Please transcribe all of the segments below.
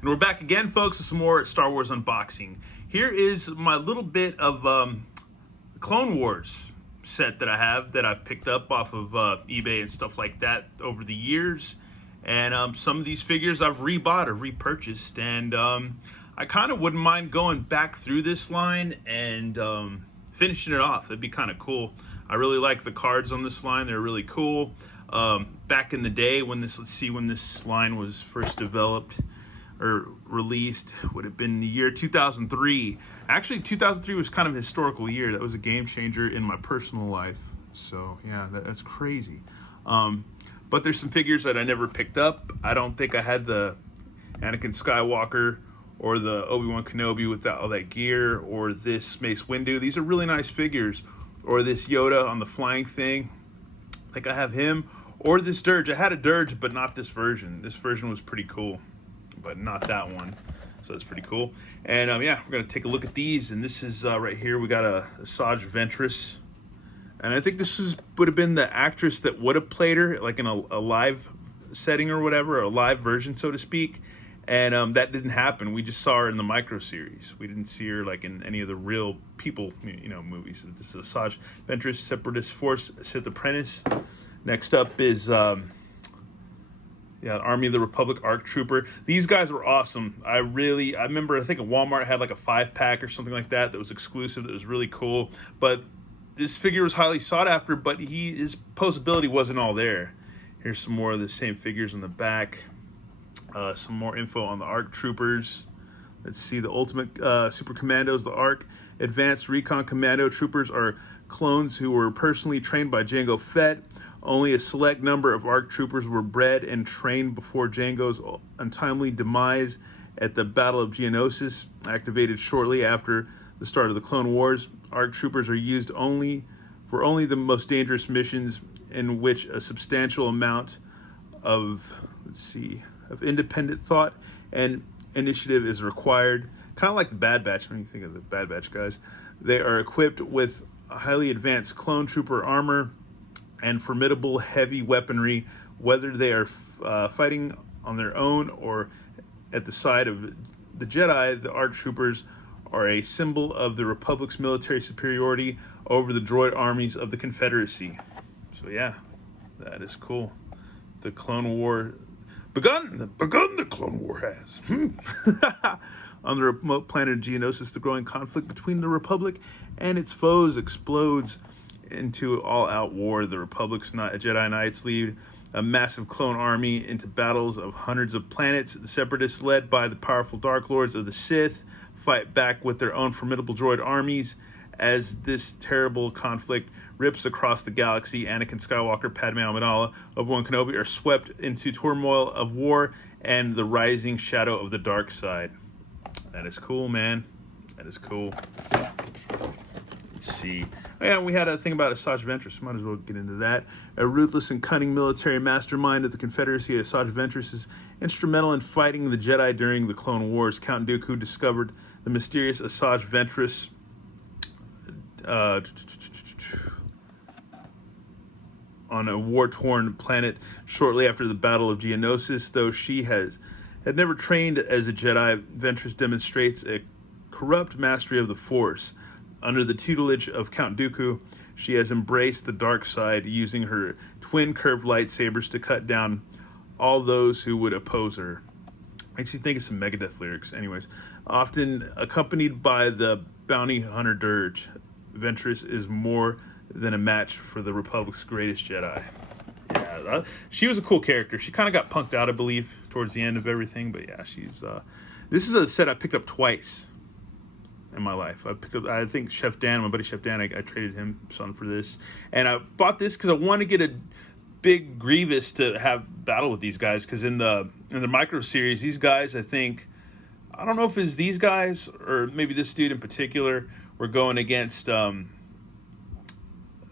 And we're back again, folks, with some more Star Wars unboxing. Here is my little bit of the Clone Wars set that I have that I picked up off of eBay and stuff like that over the years. And some of these figures I've rebought or repurchased. And I kind of wouldn't mind going back through this line and finishing it off. It'd be kind of cool. I really like the cards on this line. They're really cool. Back in the day when let's see when this line was first developed or released, would have been the year 2003. Actually, 2003 was kind of a historical year. That was a game changer in my personal life. So yeah, that's crazy. But there's some figures that I never picked up. I don't think I had the Anakin Skywalker or the Obi-Wan Kenobi with all that gear, or this Mace Windu. These are really nice figures. Or this Yoda on the flying thing. I think I have him. Or this Dirge. I had a Dirge, but not this version. This version was pretty cool, but not that one. So that's pretty cool. And yeah, we're going to take a look at these. And this is right here. We got a Asajj Ventress. And I think this would have been the actress that would have played her, like in a live setting or whatever, a live version, so to speak. And that didn't happen. We just saw her in the micro series. We didn't see her like in any of the real people, movies. This is Asajj Ventress, Separatist Force, Sith Apprentice. Next up is Army of the Republic ARC Trooper. These guys were awesome. I remember, I think Walmart had like a 5-pack or something like that was exclusive. That was really cool. But this figure was highly sought after, but his posability wasn't all there. Here's some more of the same figures in the back. Some more info on the ARC Troopers. Let's see, the Ultimate Super Commandos, the ARC Advanced Recon Commando Troopers are clones who were personally trained by Jango Fett. Only a select number of ARC Troopers were bred and trained before Jango's untimely demise at the Battle of Geonosis, activated shortly after the start of the Clone Wars. ARC Troopers are used only the most dangerous missions in which a substantial amount of, independent thought and initiative is required. Kind of like the Bad Batch when you think of the Bad Batch guys. They are equipped with highly advanced clone trooper armor and formidable heavy weaponry, whether they are fighting on their own or at the side of the Jedi. The ARC Troopers are a symbol of the Republic's military superiority over the droid armies of the Confederacy. So yeah, that is cool. The Clone War begun the Clone War has. On the remote planet of Geonosis, the growing conflict between the Republic and its foes explodes into all-out war. The Republic's Jedi Knights lead a massive clone army into battles of hundreds of planets. The Separatists, led by the powerful Dark Lords of the Sith, fight back with their own formidable droid armies. As this terrible conflict rips across the galaxy, Anakin Skywalker, Padme Amidala, Obi-Wan Kenobi are swept into turmoil of war and the rising shadow of the dark side. That is cool, man. That is cool. Let's see. Oh, yeah, we had a thing about Asajj Ventress. Might as well get into that. A ruthless and cunning military mastermind of the Confederacy, Asajj Ventress is instrumental in fighting the Jedi during the Clone Wars. Count Dooku discovered the mysterious Asajj Ventress on a war-torn planet shortly after the Battle of Geonosis. Though she had never trained as a Jedi, Ventress demonstrates a corrupt mastery of the Force. Under the tutelage of Count Dooku, she has embraced the dark side, using her twin curved lightsabers to cut down all those who would oppose her. Makes you think of some Megadeth lyrics. Anyways, often accompanied by the bounty hunter Dirge, Ventress is more than a match for the Republic's greatest Jedi. Yeah, she was a cool character. She kind of got punked out, I believe, towards the end of everything. But yeah, she's. This is a set I picked up twice in my life. I think Chef Dan, my buddy Chef Dan, I traded him some for this, and I bought this because I want to get a big Grievous to have battle with these guys. Because in the micro series, these guys, I don't know if it's these guys or maybe this dude in particular, were going against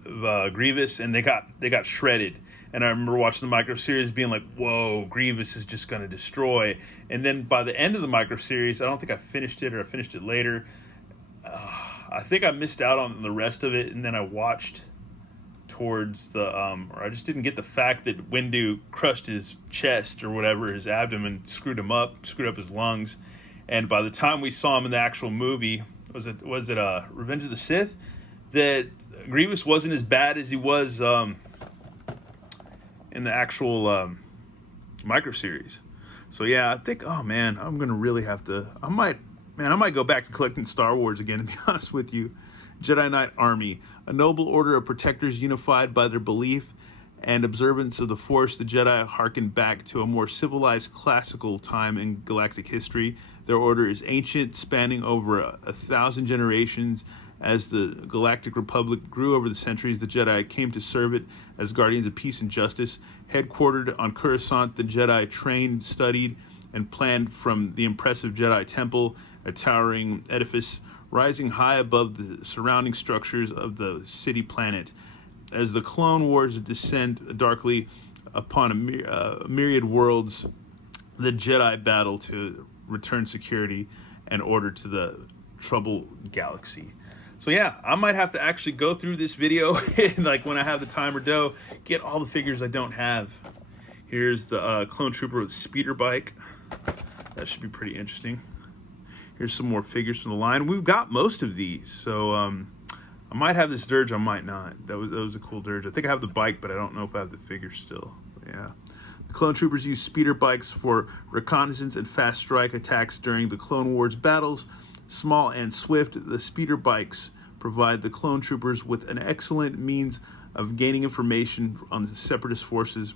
Grievous, and they got shredded. And I remember watching the micro series being like, whoa, Grievous is just going to destroy. And then by the end of the micro series, I don't think I finished it, or I finished it later. I think I missed out on the rest of it, and then I watched towards the, or I just didn't get the fact that Windu crushed his chest or whatever, his abdomen, screwed up his lungs. And by the time we saw him in the actual movie, was it Revenge of the Sith, that Grievous wasn't as bad as he was in the actual micro series. So yeah, I think, oh man, I'm gonna really have to. I might go back to collecting Star Wars again. To be honest with you, Jedi Knight Army, a noble order of protectors unified by their belief and observance of the Force. The Jedi harken back to a more civilized, classical time in galactic history. Their order is ancient, spanning over 1,000 generations. As the Galactic Republic grew over the centuries, the Jedi came to serve it as guardians of peace and justice. Headquartered on Coruscant, the Jedi trained, studied, and planned from the impressive Jedi Temple, a towering edifice rising high above the surrounding structures of the city planet. As the Clone Wars descend darkly upon a myriad worlds, the Jedi battle to return security and order to the troubled galaxy. So yeah, I might have to actually go through this video and, like, when I have the time or dough, get all the figures I don't have. Here's the Clone Trooper with speeder bike. That should be pretty interesting. Here's some more figures from the line. We've got most of these, so I might have this Dirge, I might not. That was a cool Dirge. I think I have the bike, but I don't know if I have the figures still. Yeah. The Clone Troopers use speeder bikes for reconnaissance and fast strike attacks during the Clone Wars battles. Small and swift, the speeder bikes provide the Clone Troopers with an excellent means of gaining information on the Separatist forces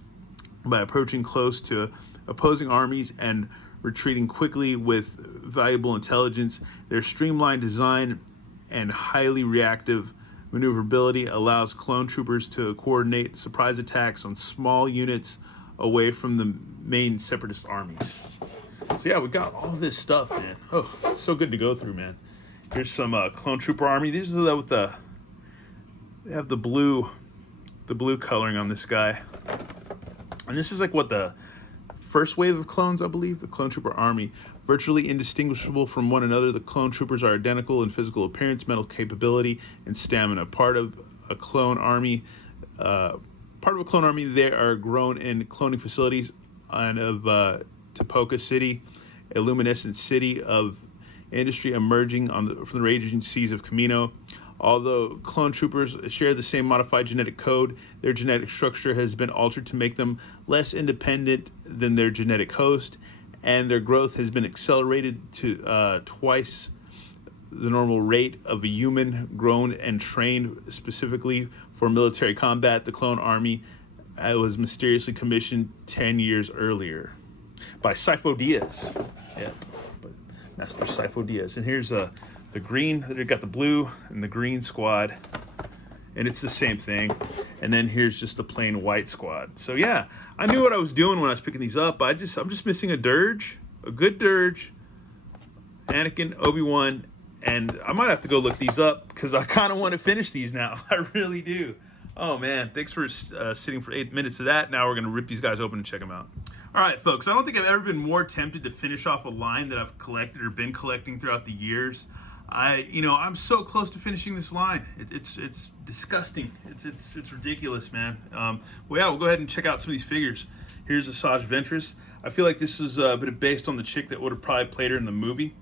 by approaching close to opposing armies and retreating quickly with valuable intelligence. Their streamlined design and highly reactive maneuverability allows Clone Troopers to coordinate surprise attacks on small units away from the main Separatist armies. So yeah, we got all this stuff, man. Oh, so good to go through, man. Here's some Clone Trooper Army. These are with they have the blue coloring on this guy. And this is like what the first wave of clones, I believe, the Clone Trooper Army. Virtually indistinguishable from one another, the Clone Troopers are identical in physical appearance, mental capability, and stamina. Part of a clone army, they are grown in cloning facilities of Tapoka City, a luminescent city of industry emerging from the raging seas of Camino. Although clone troopers share the same modified genetic code, their genetic structure has been altered to make them less independent than their genetic host, and their growth has been accelerated to twice the normal rate of a human, grown and trained specifically for military combat. The clone army was mysteriously commissioned 10 years earlier by Sifo Dyas. Yeah, Master Sifo Dyas. And here's the green. They've got the blue and the green squad, and it's the same thing. And then here's just the plain white squad. So yeah, I knew what I was doing when I was picking these up. I'm just missing a Dirge, a good Dirge, Anakin, Obi-Wan, and I might have to go look these up because I kind of want to finish these now. I really do. Oh man, thanks for sitting for 8 minutes of that. Now we're gonna rip these guys open and check them out. All right, folks, I don't think I've ever been more tempted to finish off a line that I've collected or been collecting throughout the years. I'm so close to finishing this line. It's disgusting. It's ridiculous, man. Well, yeah, we'll go ahead and check out some of these figures. Here's Asajj Ventress. I feel like this is a bit based on the chick that would have probably played her in the movie.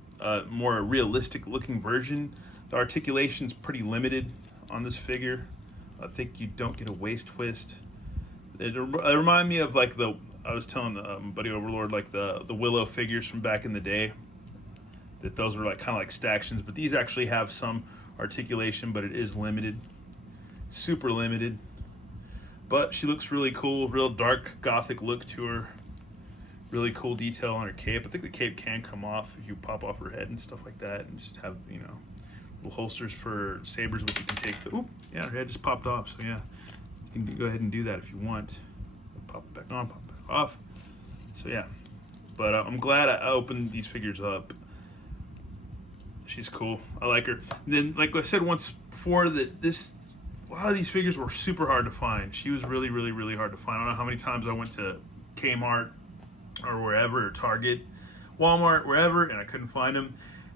More realistic looking version. The articulation's pretty limited on this figure. I think you don't get a waist twist. It reminded me of like I was telling Buddy Overlord, like the Willow figures from back in the day. That those were like kind of like stactions, but these actually have some articulation, but it is limited, super limited. But she looks really cool, real dark gothic look to her. Really cool detail on her cape. I think the cape can come off if you pop off her head and stuff like that, and just have little holsters for sabers, which you can take. Yeah, her head just popped off. So yeah, you can go ahead and do that if you want. Pop it back on, pop it back off. So yeah, but I'm glad I opened these figures up. She's cool. I like her. And then, like I said once before, that a lot of these figures were super hard to find. She was really, really, really hard to find. I don't know how many times I went to Kmart or wherever, or Target, Walmart, wherever, and I couldn't find them.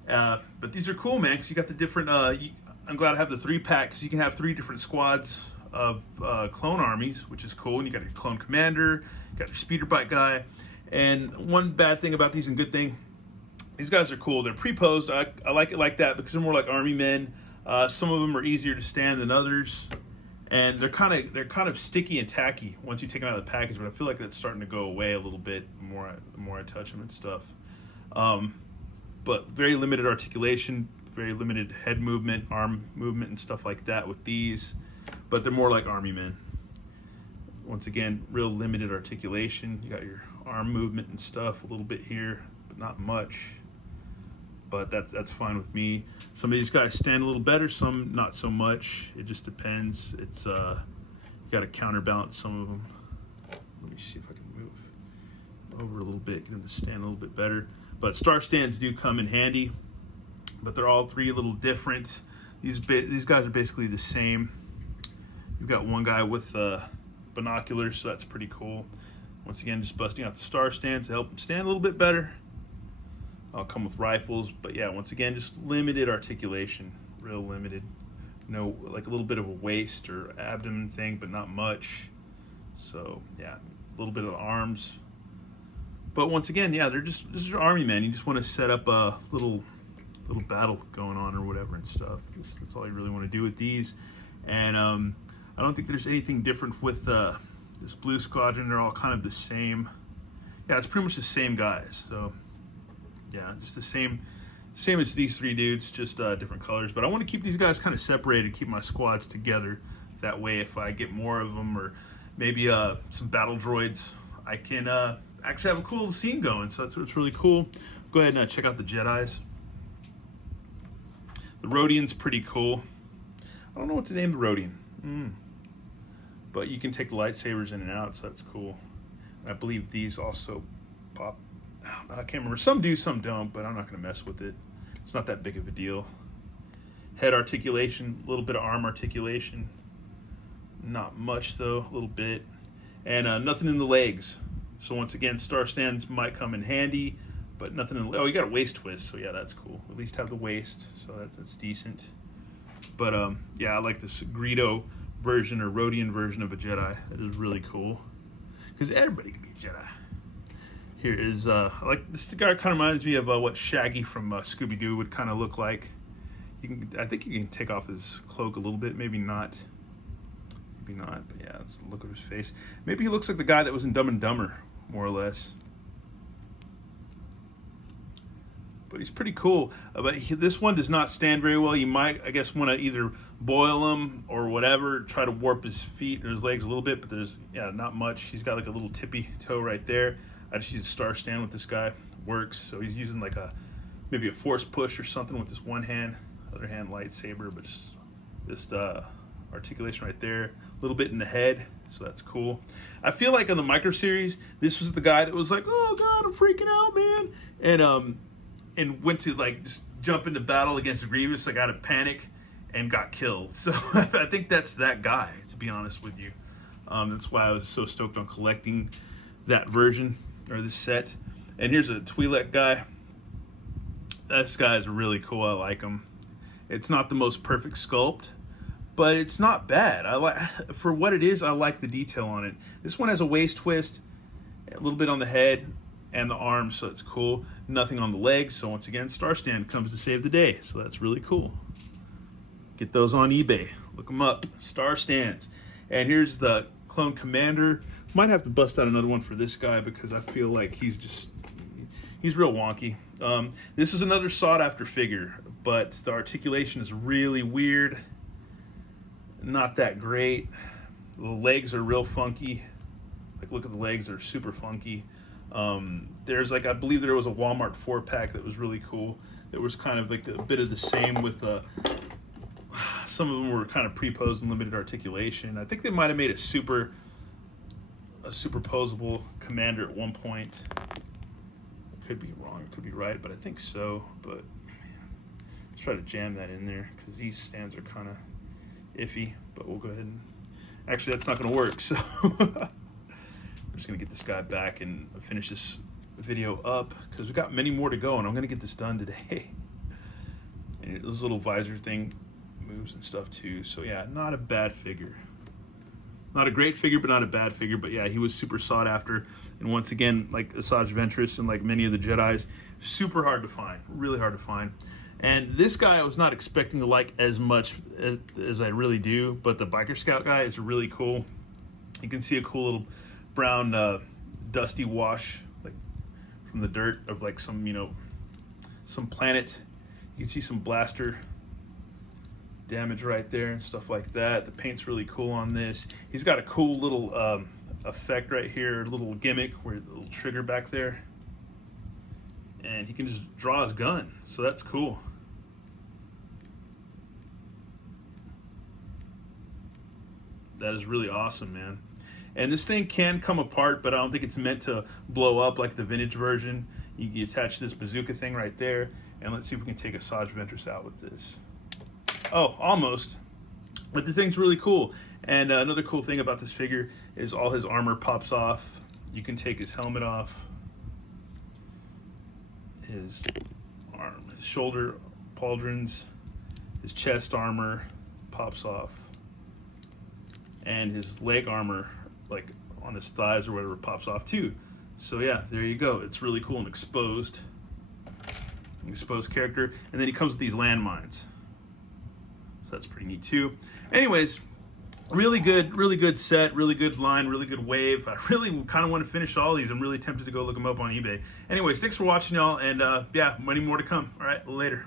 But these are cool, man, because you got the different. I'm glad I have the 3-pack because you can have 3 different squads of clone armies, which is cool. And you got your clone commander, you got your speeder bike guy. And one bad thing about these and good thing, these guys are cool. They're pre-posed. I like it like that because they're more like army men. Some of them are easier to stand than others, and they're kind of sticky and tacky once you take them out of the package. But I feel like that's starting to go away a little bit the more I touch them and stuff. But very limited articulation, very limited head movement, arm movement, and stuff like that with these. But they're more like army men. Once again, real limited articulation. You got your arm movement and stuff a little bit here, but not much. But that's fine with me. Some of these guys stand a little better, some not so much. It just depends. It's you got to counterbalance some of them. Let me see if I can move over a little bit, get them to stand a little bit better. But star stands do come in handy, but they're all three a little different. These guys are basically the same. You've got one guy with binoculars, so that's pretty cool. Once again, just busting out the star stands to help them stand a little bit better. I'll come with rifles, but yeah, once again, just limited articulation, real limited. No, like a little bit of a waist or abdomen thing, but not much. So yeah, a little bit of arms. But once again, yeah, this is your army men. You just want to set up a little battle going on or whatever and stuff. That's all you really want to do with these. And I don't think there's anything different with this blue squadron. They're all kind of the same. Yeah, it's pretty much the same guys. So yeah, just the same as these three dudes, just different colors. But I want to keep these guys kind of separated, keep my squads together. That way, if I get more of them or maybe some battle droids, I can actually have a cool little scene going. So that's what's really cool. Go ahead and check out the Jedis. The Rodian's pretty cool. I don't know what to name the Rodian. But you can take the lightsabers in and out, so that's cool. And I believe these also pop. I can't remember. Some do, some don't, but I'm not going to mess with it. It's not that big of a deal. Head articulation, a little bit of arm articulation. Not much, though, a little bit. And nothing in the legs. So once again, star stands might come in handy, but nothing in the... Oh, you got a waist twist, so yeah, that's cool. At least have the waist, so that's decent. But yeah, I like this Greedo version or Rodian version of a Jedi. That is really cool. Because everybody can be a Jedi. Here is, I like this guy. Kind of reminds me of what Shaggy from Scooby-Doo would kind of look like. I think you can take off his cloak a little bit, maybe not. Maybe not, but yeah, let's look at his face. Maybe he looks like the guy that was in Dumb and Dumber, more or less. But he's pretty cool. But this one does not stand very well. You might, I guess, want to either boil him or whatever, try to warp his feet or his legs a little bit, but there's, yeah, not much. He's got like a little tippy toe right there. I just use a star stand with this guy. Works. So he's using like maybe a force push or something with this one hand, other hand lightsaber, but just articulation right there. A little bit in the head, so that's cool. I feel like on the micro series, this was the guy that was like, "Oh God, I'm freaking out, man," and went to like just jump into battle against Grievous, like out of panic, and got killed. So I think that's that guy, to be honest with you. That's why I was so stoked on collecting that version or this set. And here's a Twi'lek guy. This guy is really cool. I like him. It's not the most perfect sculpt, but it's not bad. I like, for what it is, I like the detail on it. This one has a waist twist, a little bit on the head and the arms, so it's cool. Nothing on the legs, so once again, Star Stand comes to save the day, so that's really cool. Get those on eBay. Look them up. Star Stands. And here's the Clone Commander. Might have to bust out another one for this guy because I feel like he's real wonky. This is another sought-after figure, but the articulation is really weird. Not that great. The legs are real funky. Like, look at the legs, they're super funky. There's like, I believe there was a Walmart 4-pack that was really cool. It was kind of like a bit of the same with some of them were kind of pre-posed and limited articulation. I think they might have made a superposable commander at one point. I could be wrong, it could be right, but I think so. But man, let's try to jam that in there because these stands are kind of iffy. But we'll go ahead and actually, that's not going to work. So I'm just going to get this guy back and finish this video up because we've got many more to go, and I'm going to get this done today. And this little visor thing moves and stuff too. So yeah, not a bad figure. Not a great figure, but not a bad figure. But yeah, he was super sought after. And once again, like Asajj Ventress and like many of the Jedis, super hard to find, really hard to find. And this guy I was not expecting to like as much as I really do, but the Biker Scout guy is really cool. You can see a cool little brown dusty wash like from the dirt of like some, you know, some planet. You can see some blaster damage right there and stuff like that. The paint's really cool on this. He's got a cool little effect right here, a little gimmick where the little trigger back there. And he can just draw his gun, so that's cool. That is really awesome, man. And this thing can come apart, but I don't think it's meant to blow up like the vintage version. You can attach this bazooka thing right there, and let's see if we can take Asajj Ventress out with this. Oh, almost. But the thing's really cool. And another cool thing about this figure is all his armor pops off. You can take his helmet off. His arm, his shoulder pauldrons, his chest armor pops off. And his leg armor, like on his thighs or whatever, pops off too. So yeah, there you go. It's really cool and exposed. An exposed character. And then he comes with these landmines. So that's pretty neat too. Anyways, really good set, really good line, really good wave. I really kind of want to finish all these. I'm really tempted to go look them up on eBay. Anyways, thanks for watching, y'all. And yeah, many more to come. All right, later.